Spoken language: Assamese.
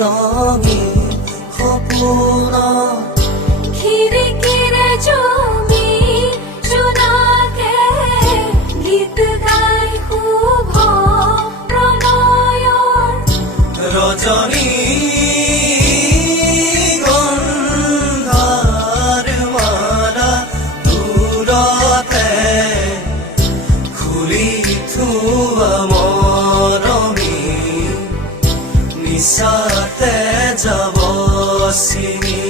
ৰঙীন সপোনত খিৰিকীৰে জুমি জোনাকে গীত গাই শুভ প্ৰণয়ৰ ৰজনী গন্ধাৰ মালা দূৰতে খুলি থোৱা মৰমী নিচাতে যাব চিনি